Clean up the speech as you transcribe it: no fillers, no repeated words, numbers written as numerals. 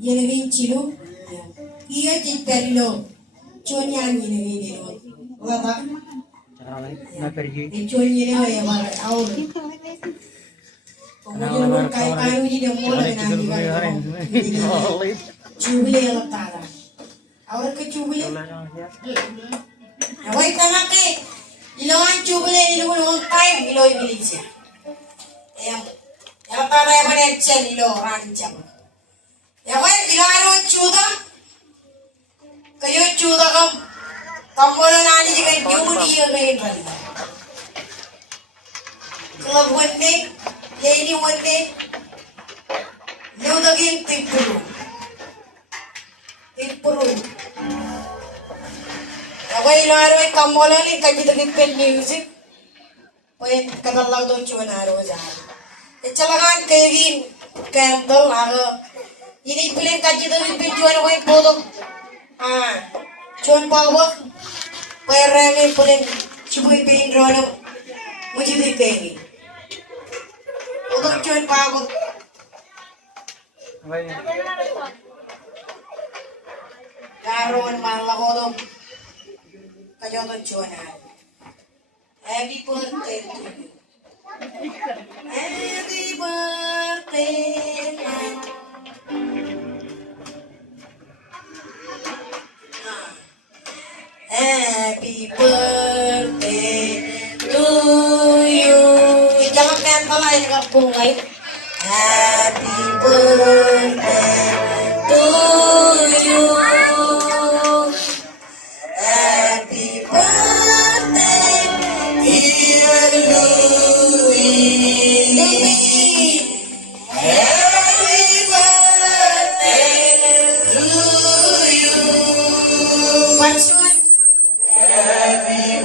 Yenevin iya cipello conyani ne no wala na pergi conyene wa ya mara aur Kemudian kayu di demo dengan cubile yang tara aur ke cubile awai kana ke iloan cubile ilo on time ilo ibilisia yang tara ya mana cel ilo rancam ya wai ilaro cuda kayu cuda kam tambol nani jika jumur iya kayu rali kalau wende ya ini wende nyuda gin tipuru ya wai ilaro tambol ni kaji tadi pen music wai kadallau don cuman aro jahat calakan kayu candle aro ini pilih kaji tadi pen cuman wai bodoh cuman bawa perangnya paling cuma pilih drone मुझे भी कहेंगे वो तो चोट पागो कारोन माला को तो कजो तो चोना happy birthday happy birthday Happy birthday to you. Jangan kanta lain bungai. Happy birthday to you. Happy birthday, dear Louis. Happy birthday to you. What's Happy